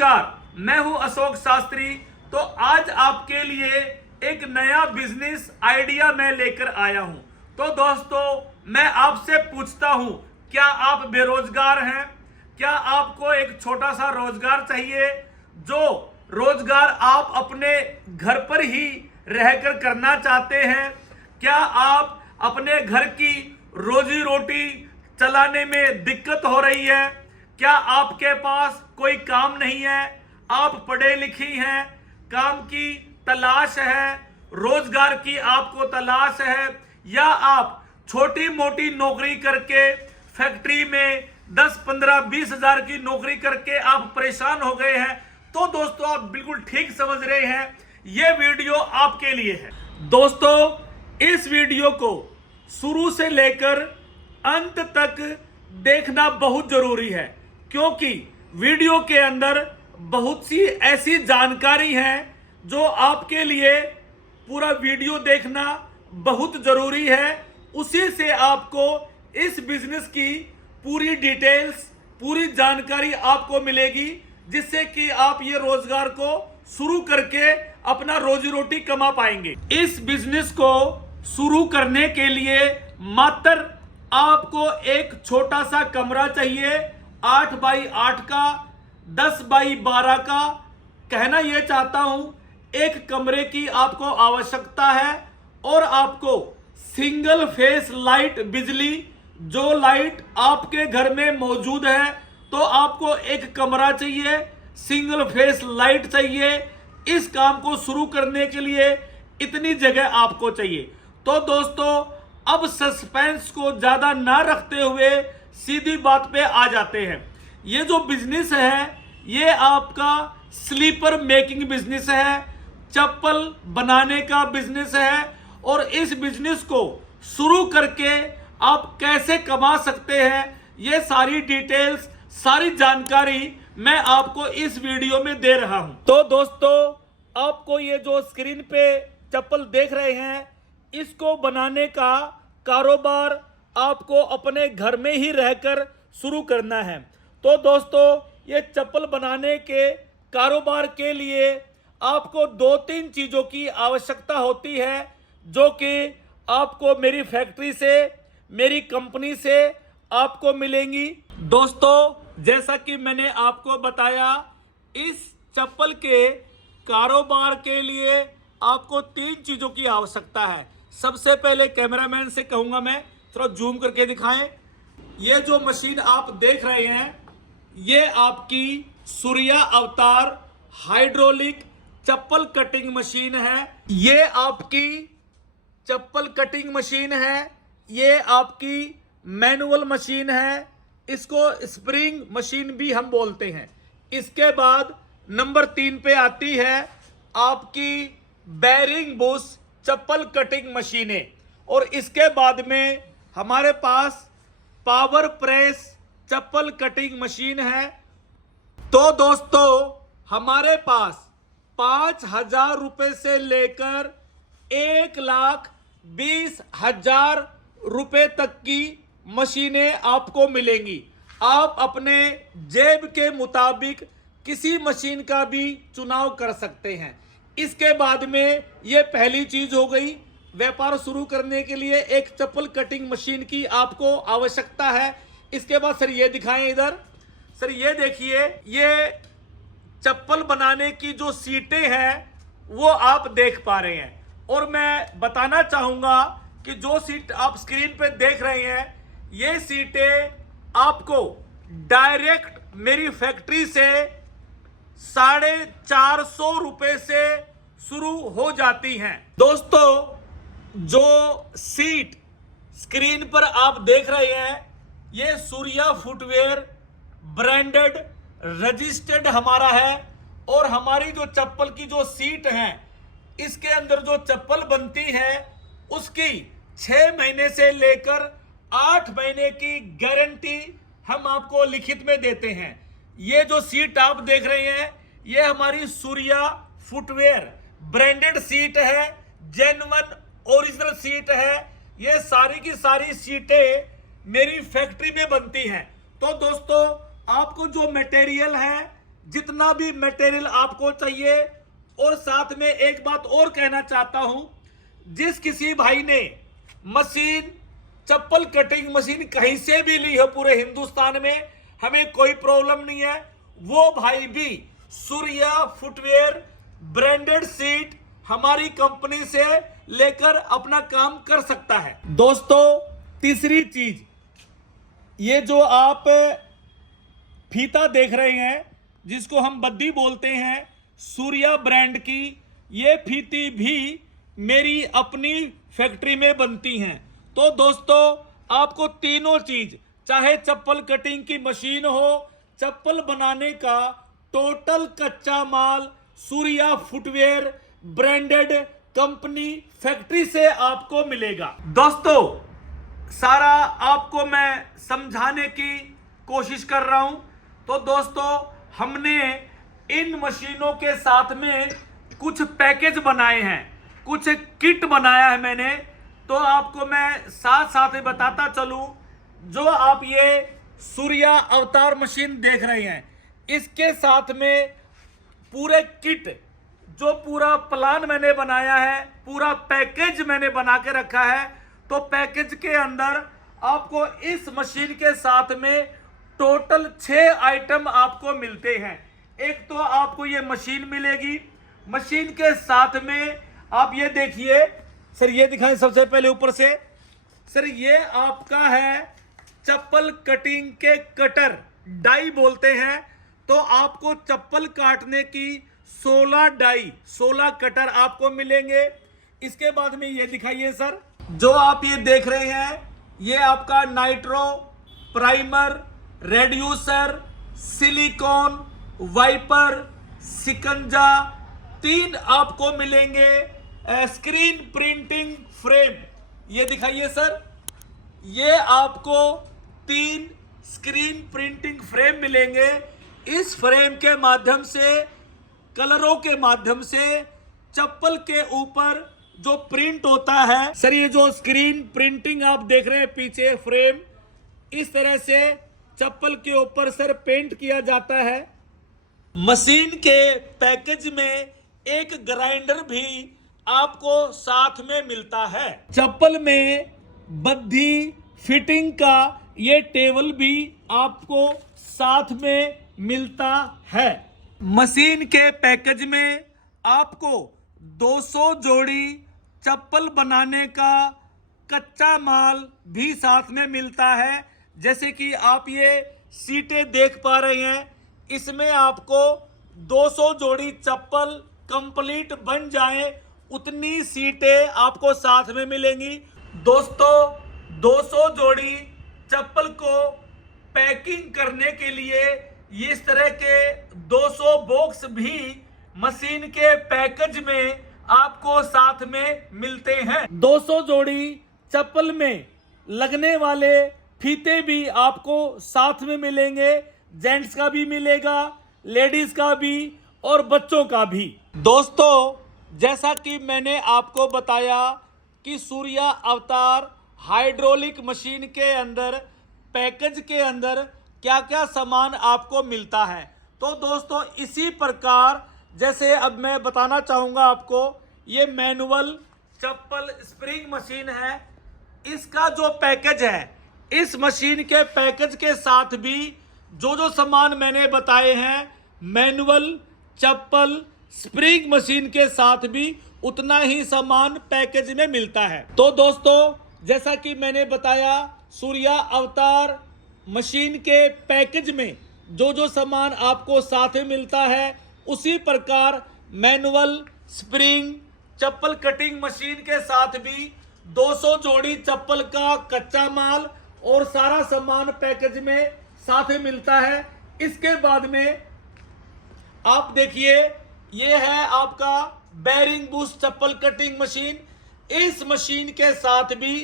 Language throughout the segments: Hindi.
नमस्कार, मैं हूं अशोक शास्त्री। तो आज आपके लिए एक नया बिजनेस आइडिया मैं लेकर आया हूं। तो दोस्तों, मैं आपसे पूछता हूं, क्या आप बेरोजगार हैं? क्या आपको एक छोटा सा रोजगार चाहिए, जो रोजगार आप अपने घर पर ही रहकर करना चाहते हैं? क्या आप अपने घर की रोजी रोटी चलाने में दिक्कत हो रही है? क्या आपके पास कोई काम नहीं है? आप पढ़े लिखी हैं, काम की तलाश है, रोजगार की आपको तलाश है, या आप छोटी मोटी नौकरी करके फैक्ट्री में 10, 15, 20 हजार की नौकरी करके आप परेशान हो गए हैं? तो दोस्तों, आप बिल्कुल ठीक समझ रहे हैं, यह वीडियो आपके लिए है। दोस्तों, इस वीडियो को शुरू से लेकर अंत तक देखना बहुत जरूरी है, क्योंकि वीडियो के अंदर बहुत सी ऐसी जानकारी है जो आपके लिए पूरा वीडियो देखना बहुत जरूरी है। उसी से आपको इस बिजनेस की पूरी डिटेल्स, पूरी जानकारी आपको मिलेगी, जिससे कि आप ये रोजगार को शुरू करके अपना रोजी रोटी कमा पाएंगे। इस बिजनेस को शुरू करने के लिए मात्र आपको एक छोटा सा कमरा चाहिए, 8 बाई 8 का, 10 बाई 12 का। कहना यह चाहता हूं, एक कमरे की आपको आवश्यकता है, और आपको सिंगल फेस लाइट बिजली, जो लाइट आपके घर में मौजूद है, तो आपको एक कमरा चाहिए, सिंगल फेस लाइट चाहिए। इस काम को शुरू करने के लिए इतनी जगह आपको चाहिए। तो दोस्तों, अब सस्पेंस को ज्यादा ना रखते हुए सीधी बात पे आ जाते हैं। ये जो बिजनेस है, ये आपका स्लीपर मेकिंग बिजनेस है, चप्पल बनाने का बिजनेस है। और इस बिजनेस को शुरू करके आप कैसे कमा सकते हैं, ये सारी डिटेल्स, सारी जानकारी मैं आपको इस वीडियो में दे रहा हूं। तो दोस्तों, आपको ये जो स्क्रीन पे चप्पल देख रहे हैं, इसको बनाने का कारोबार आपको अपने घर में ही रहकर शुरू करना है। तो दोस्तों, ये चप्पल बनाने के कारोबार के लिए आपको 2-3 चीजों की आवश्यकता होती है, जो कि आपको मेरी फैक्ट्री से, मेरी कंपनी से आपको मिलेंगी। दोस्तों, जैसा कि मैंने आपको बताया, इस चप्पल के कारोबार के लिए आपको 3 चीजों की आवश्यकता है। सबसे पहले कैमरामैन से कहूंगा मैं, थोड़ा जूम करके दिखाएं। ये जो मशीन आप देख रहे हैं, ये आपकी सूर्या अवतार हाइड्रोलिक चप्पल कटिंग मशीन है। ये आपकी चप्पल कटिंग मशीन है। ये आपकी मैनुअल मशीन है, इसको स्प्रिंग मशीन भी हम बोलते हैं। इसके बाद नंबर 3 पे आती है आपकी बैरिंग बुश चप्पल कटिंग मशीनें, और इसके बाद में हमारे पास पावर प्रेस चप्पल कटिंग मशीन है। तो दोस्तों, हमारे पास 5,000 रुपए से लेकर 1,20,000 रुपए तक की मशीनें आपको मिलेंगी। आप अपने जेब के मुताबिक किसी मशीन का भी चुनाव कर सकते हैं। इसके बाद में ये पहली चीज हो गई, व्यापार शुरू करने के लिए एक चप्पल कटिंग मशीन की आपको आवश्यकता है। इसके बाद सर ये दिखाएं इधर। सर ये देखिए, ये चप्पल बनाने की जो सीटें हैं वो आप देख पा रहे हैं। और मैं बताना चाहूंगा कि जो सीट आप स्क्रीन पे देख रहे हैं, ये सीटें आपको डायरेक्ट मेरी फैक्ट्री से 450 रुपए से शुरू हो जाती हैं। दोस्तों, जो सीट स्क्रीन पर आप देख रहे हैं, ये सूर्या फुटवेयर ब्रांडेड रजिस्टर्ड हमारा है। और हमारी जो चप्पल की जो सीट है, इसके अंदर जो चप्पल बनती है, उसकी 6 महीने से लेकर 8 महीने की गारंटी हम आपको लिखित में देते हैं। ये जो सीट आप देख रहे हैं, ये हमारी सूर्या फुटवेयर ब्रांडेड सीट है, जेन्युइन ओरिजिनल सीट है। ये सारी की सारी सीटें मेरी फैक्ट्री में बनती हैं। तो दोस्तों, आपको जो मटेरियल है, जितना भी मटेरियल आपको चाहिए। और साथ में एक बात और कहना चाहता हूं, जिस किसी भाई ने मशीन, चप्पल कटिंग मशीन कहीं से भी ली हो पूरे हिंदुस्तान में, हमें कोई प्रॉब्लम नहीं है। वो भाई भी सूर्या फुटवेयर ब्रांडेड सीट हमारी कंपनी से लेकर अपना काम कर सकता है। दोस्तों, तीसरी चीज, ये जो आप फीता देख रहे हैं जिसको हम बद्दी बोलते हैं, सूर्या ब्रांड की ये फीती भी मेरी अपनी फैक्ट्री में बनती हैं। तो दोस्तों, आपको तीनों चीज, चाहे चप्पल कटिंग की मशीन हो, चप्पल बनाने का टोटल कच्चा माल Surya footwear branded company factory से आपको मिलेगा। दोस्तों, सारा आपको मैं समझाने की कोशिश कर रहा हूं। तो दोस्तों, हमने इन मशीनों के साथ में कुछ पैकेज बनाए हैं, कुछ किट बनाया है मैंने। तो आपको मैं साथ साथ में बताता चलूं, जो आप ये सूर्या अवतार मशीन देख रहे हैं, इसके साथ में पूरे किट, जो पूरा प्लान मैंने बनाया है, पूरा पैकेज मैंने बना के रखा है। तो पैकेज के अंदर आपको इस मशीन के साथ में टोटल 6 आइटम आपको मिलते हैं। एक तो आपको ये मशीन मिलेगी, मशीन के साथ में आप ये देखिए सर, ये दिखाएं सबसे पहले ऊपर से। सर, ये आपका है चप्पल कटिंग के कटर, डाई बोलते हैं। तो आपको चप्पल काटने की 16 डाई, 16 कटर आपको मिलेंगे। इसके बाद में ये दिखाइए सर, जो आप ये देख रहे हैं, ये आपका nitro, primer, reducer, silicone, wiper, सिकंजा 3 आपको मिलेंगे। स्क्रीन प्रिंटिंग फ्रेम, ये दिखाइए सर, ये आपको 3 स्क्रीन प्रिंटिंग फ्रेम मिलेंगे। इस फ्रेम के माध्यम से, कलरों के माध्यम से चप्पल के ऊपर जो प्रिंट होता है सर, ये जो स्क्रीन प्रिंटिंग आप देख रहे हैं पीछे फ्रेम, इस तरह से चप्पल के ऊपर सर पेंट किया जाता है। मशीन के पैकेज में एक ग्राइंडर भी आपको साथ में मिलता है। चप्पल में बद्धी फिटिंग का ये टेबल भी आपको साथ में मिलता है। मशीन के पैकेज में आपको 200 जोड़ी चप्पल बनाने का कच्चा माल भी साथ में मिलता है। जैसे कि आप ये सीटें देख पा रहे हैं, इसमें आपको 200 जोड़ी चप्पल कंप्लीट बन जाए उतनी सीटें आपको साथ में मिलेंगी। दोस्तों, 200 जोड़ी चप्पल को पैकिंग करने के लिए इस तरह के 200 बॉक्स भी मशीन के पैकेज में आपको साथ में मिलते हैं। 200 जोड़ी चप्पल में लगने वाले फीते भी आपको साथ में मिलेंगे। जेंट्स का भी मिलेगा, लेडीज का भी और बच्चों का भी। दोस्तों, जैसा कि मैंने आपको बताया कि सूर्या अवतार हाइड्रोलिक मशीन के अंदर, पैकेज के अंदर क्या क्या सामान आपको मिलता है। तो दोस्तों, इसी प्रकार जैसे अब मैं बताना चाहूँगा आपको, ये मैनुअल चप्पल स्प्रिंग मशीन है। इसका जो पैकेज है, इस मशीन के पैकेज के साथ भी जो सामान मैंने बताए हैं, मैनुअल चप्पल स्प्रिंग मशीन के साथ भी उतना ही सामान पैकेज में मिलता है। तो दोस्तों, जैसा कि मैंने बताया, सूर्या अवतार मशीन के पैकेज में जो सामान आपको साथ में मिलता है, उसी प्रकार मैनुअल स्प्रिंग चप्पल कटिंग मशीन के साथ भी 200 जोड़ी चप्पल का कच्चा माल और सारा सामान पैकेज में साथ में मिलता है। इसके बाद में आप देखिए, ये है आपका बेरिंग बूस्ट चप्पल कटिंग मशीन। इस मशीन के साथ भी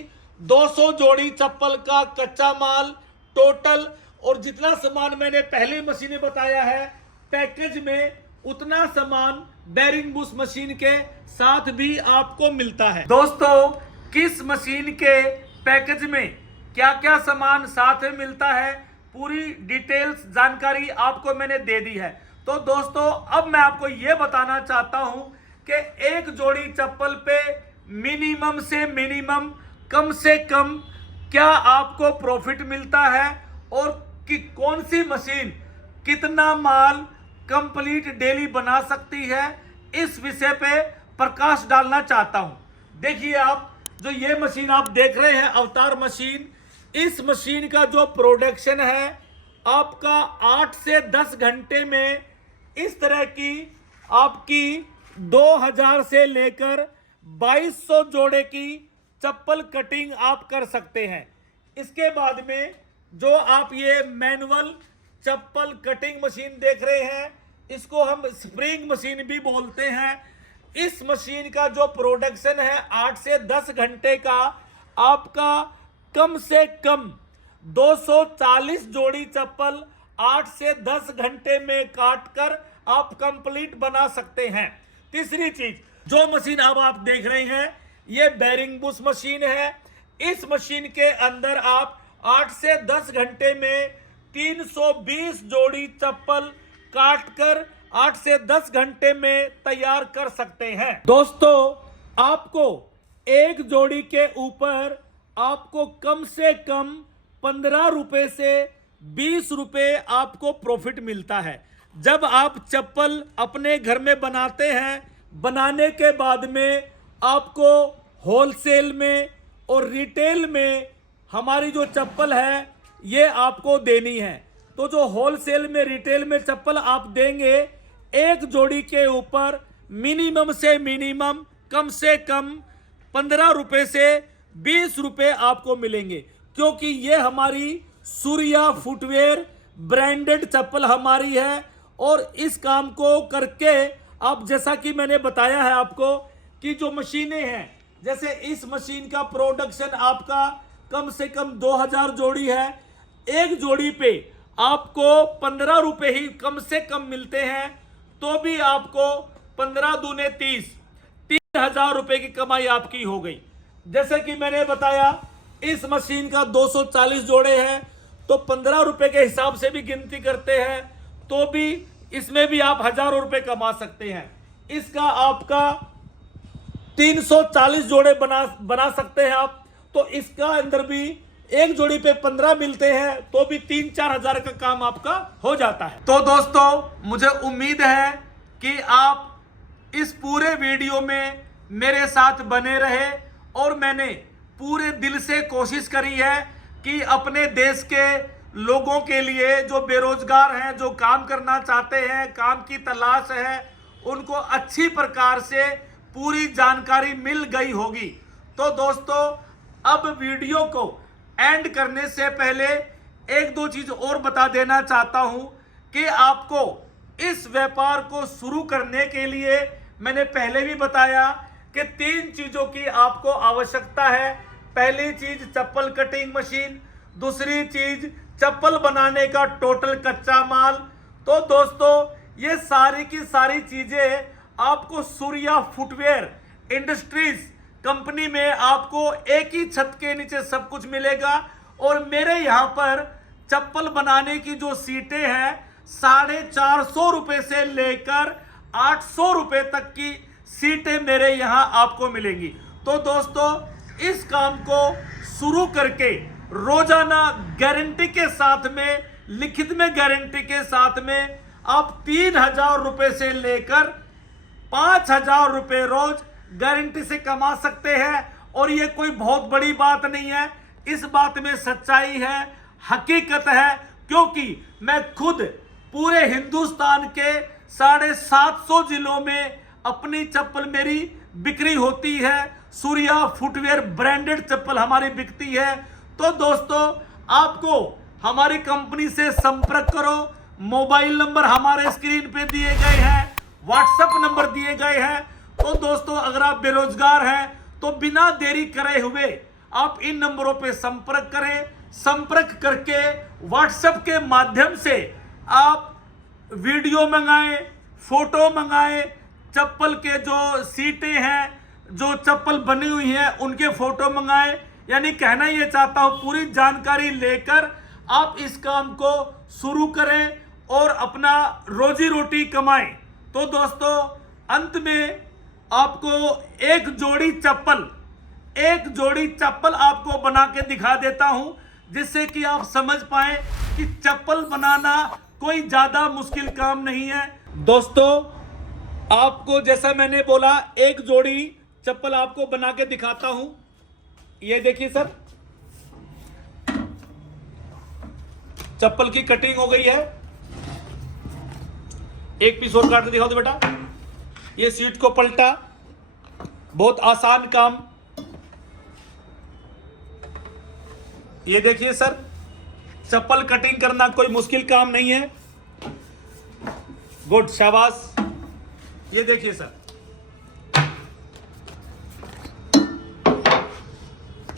200 जोड़ी चप्पल का कच्चा माल टोटल, और जितना सामान मैंने पहले मशीनें बताया है पैकेज में, उतना सामान बेरिंग बूस्ट मशीन के साथ भी आपको मिलता है। दोस्तों, किस मशीन के पैकेज में क्या क्या सामान साथ में मिलता है, पूरी डिटेल्स जानकारी आपको मैंने दे दी है। तो दोस्तों अब मैं आपको यह बताना चाहता हूं कि एक जोड़ी चप्पल पे मिनिमम से मिनिमम कम से कम क्या आपको प्रॉफिट मिलता है और कि कौन सी मशीन कितना माल कंप्लीट डेली बना सकती है, इस विषय पे प्रकाश डालना चाहता हूं। देखिए, आप जो ये मशीन आप देख रहे हैं अवतार मशीन, इस मशीन का जो प्रोडक्शन है आपका 8 से 10 घंटे में इस तरह की आपकी 2000 से लेकर 2200 जोड़े की चप्पल कटिंग आप कर सकते हैं। इसके बाद में जो आप ये मैनुअल चप्पल कटिंग मशीन देख रहे हैं, इसको हम स्प्रिंग मशीन भी बोलते हैं। इस मशीन का जो प्रोडक्शन है 8 से 10 घंटे का, आपका कम से कम 240 जोड़ी चप्पल 8 से 10 घंटे में काटकर आप कंप्लीट बना सकते हैं। तीसरी चीज, जो मशीन अब आप देख रहे हैं ये बेरिंग बुश मशीन है। इस मशीन के अंदर आप 8 से 10 घंटे में 320 जोड़ी चप्पल काटकर 8 से 10 घंटे में तैयार कर सकते हैं। दोस्तों, आपको एक जोड़ी के ऊपर आपको कम से कम 15 रुपए से 20 रुपए आपको प्रॉफिट मिलता है। जब आप चप्पल अपने घर में बनाते हैं, बनाने के बाद में आपको होलसेल में और रिटेल में हमारी जो चप्पल है ये आपको देनी है। तो जो होलसेल में रिटेल में चप्पल आप देंगे, एक जोड़ी के ऊपर मिनिमम से मिनिमम कम से कम 15 रुपए से 20 रुपए आपको मिलेंगे, क्योंकि ये हमारी सूर्या फुटवेयर ब्रांडेड चप्पल हमारी है। और इस काम को करके आप, जैसा कि मैंने बताया है आपको कि जो मशीनें हैं, जैसे इस मशीन का प्रोडक्शन आपका कम से कम 2000 जोड़ी है, एक जोड़ी पे आपको 15 रुपए ही कम से कम मिलते हैं, तो भी आपको 15 दूने 30,000 रुपए की कमाई आपकी हो गई। जैसे कि मैंने बताया इस मशीन का 240 जोड़े हैं, तो 15 रुपए के हिसाब से भी गिनती करते हैं तो भी इसमें भी आप हजारों रुपए कमा सकते हैं। इसका आपका 340 जोड़े बना सकते हैं आप, तो इसका अंदर भी एक जोड़ी पे 15 मिलते हैं, तो भी 3-4 हजार का काम आपका हो जाता है। तो दोस्तों, मुझे उम्मीद है कि आप इस पूरे वीडियो में मेरे साथ बने रहे और मैंने पूरे दिल से कोशिश करी है कि अपने देश के लोगों के लिए, जो बेरोजगार हैं, जो काम करना चाहते हैं, काम की तलाश है, उनको अच्छी प्रकार से पूरी जानकारी मिल गई होगी। तो दोस्तों, अब वीडियो को एंड करने से पहले एक दो चीज और बता देना चाहता हूं कि आपको इस व्यापार को शुरू करने के लिए मैंने पहले भी बताया कि 3 चीजों की आपको आवश्यकता है। पहली चीज चप्पल कटिंग मशीन, दूसरी चीज चप्पल बनाने का टोटल कच्चा माल। तो दोस्तों, ये सारी की सारी चीजें आपको सूर्या फुटवेयर इंडस्ट्रीज कंपनी में आपको एक ही छत के नीचे सब कुछ मिलेगा। और मेरे यहाँ पर चप्पल बनाने की जो सीटें हैं 450 रुपए से लेकर 800 रुपए तक की सीटें मेरे यहाँ आपको मिलेंगी। तो दोस्तों, इस काम को शुरू करके रोजाना गारंटी के साथ में, लिखित में गारंटी के साथ में आप 3000 रुपए से लेकर 5000 रुपए रोज गारंटी से कमा सकते हैं। और ये कोई बहुत बड़ी बात नहीं है, इस बात में सच्चाई है, हकीकत है, क्योंकि मैं खुद पूरे हिंदुस्तान के 750 जिलों में अपनी चप्पल मेरी बिक्री होती है। सूर्या फुटवेयर ब्रांडेड चप्पल हमारी बिकती है। तो दोस्तों, आपको हमारी कंपनी से संपर्क करो। मोबाइल नंबर हमारे स्क्रीन पे दिए गए हैं, व्हाट्सएप नंबर दिए गए हैं। तो दोस्तों, अगर आप बेरोजगार हैं तो बिना देरी करे हुए आप इन नंबरों पे संपर्क करें। संपर्क करके व्हाट्सएप के माध्यम से आप वीडियो मंगाएं, फोटो मंगाएं, चप्पल के जो सीटें हैं, जो चप्पल बनी हुई हैं, उनके फोटो मंगाएं। यानी कहना ये चाहता हूं, पूरी जानकारी लेकर आप इस काम को शुरू करें और अपना रोजी रोटी कमाएं। तो दोस्तों अंत में आपको एक जोड़ी चप्पल आपको बना के दिखा देता हूं, जिससे कि आप समझ पाए कि चप्पल बनाना कोई ज्यादा मुश्किल काम नहीं है। दोस्तों आपको जैसा मैंने बोला एक जोड़ी चप्पल आपको बना के दिखाता हूं। ये देखिए सर, चप्पल की कटिंग हो गई है। एक पीस और काट के दिखाओ तो बेटा। ये सीट को पलटा, बहुत आसान काम। ये देखिए सर, चप्पल कटिंग करना कोई मुश्किल काम नहीं है। गुड, शाबाश। ये देखिए सर,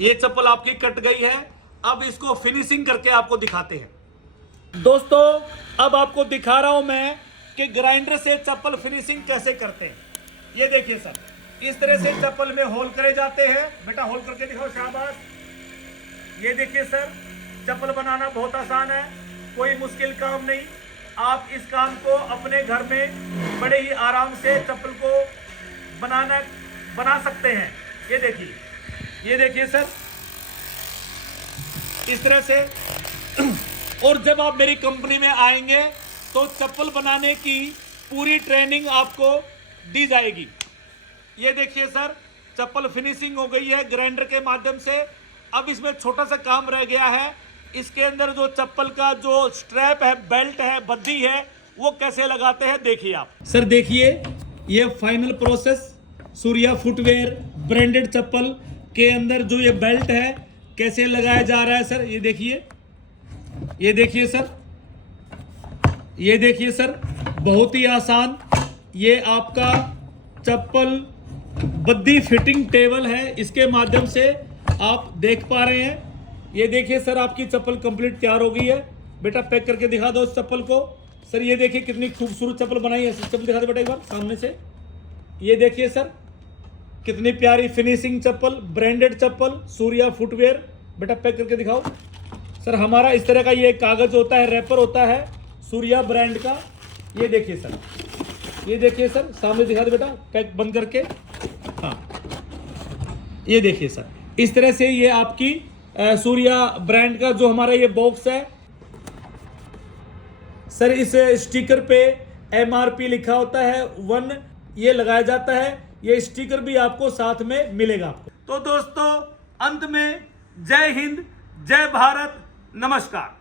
ये चप्पल आपकी कट गई है। अब इसको फिनिशिंग करके आपको दिखाते हैं। दोस्तों अब आपको दिखा रहा हूं मैं कि ग्राइंडर से चप्पल फिनिशिंग कैसे करते हैं। ये देखिए सर, इस तरह से चप्पल में होल करे जाते हैं। बेटा होल करके दिखाओ, शाबाश। ये देखिए सर, चप्पल बनाना बहुत आसान है, कोई मुश्किल काम नहीं। आप इस काम को अपने घर में बड़े ही आराम से चप्पल को बना सकते हैं। ये देखिए सर, इस तरह से। और जब आप मेरी कंपनी में आएंगे तो चप्पल बनाने की पूरी ट्रेनिंग आपको दी जाएगी। ये देखिए सर, चप्पल फिनिशिंग हो गई है ग्राइंडर के माध्यम से। अब इसमें छोटा सा काम रह गया है। इसके अंदर जो चप्पल का जो स्ट्रैप है, बेल्ट है, बद्दी है, वो कैसे लगाते हैं देखिए आप। सर देखिए, ये final process Surya footwear branded चप्पल के अंदर जो ये बेल्ट है कैसे लगाया जा रहा है सर। ये देखिए सर, ये देखिए सर, बहुत ही आसान। ये आपका चप्पल बद्दी फिटिंग टेबल है, इसके माध्यम से आप देख पा रहे हैं। ये देखिए सर, आपकी चप्पल कंप्लीट तैयार हो गई है। बेटा पैक करके दिखा दो इस चप्पल को। सर ये देखिए कितनी खूबसूरत चप्पल बनाई है। चप्पल दिखा दो बेटा एक बार सामने से। ये देखिए सर, कितनी प्यारी फिनिशिंग चप्पल, ब्रांडेड चप्पल सूर्या फुटवेयर। बेटा पैक करके दिखाओ। सर हमारा इस तरह का ये कागज होता है, रैपर होता है सूर्या ब्रांड का। ये देखिए सर, ये देखिए सर, सामने दिखा दो बेटा पैक बंद करके। हाँ ये देखिए सर, इस तरह से ये आपकी सूर्या ब्रांड का जो हमारा ये बॉक्स है। सर इस स्टिकर पे MRP लिखा होता है 1, ये लगाया जाता है। ये स्टिकर भी आपको साथ में मिलेगा आपको। तो दोस्तों अंत में जय हिंद, जय भारत, नमस्कार।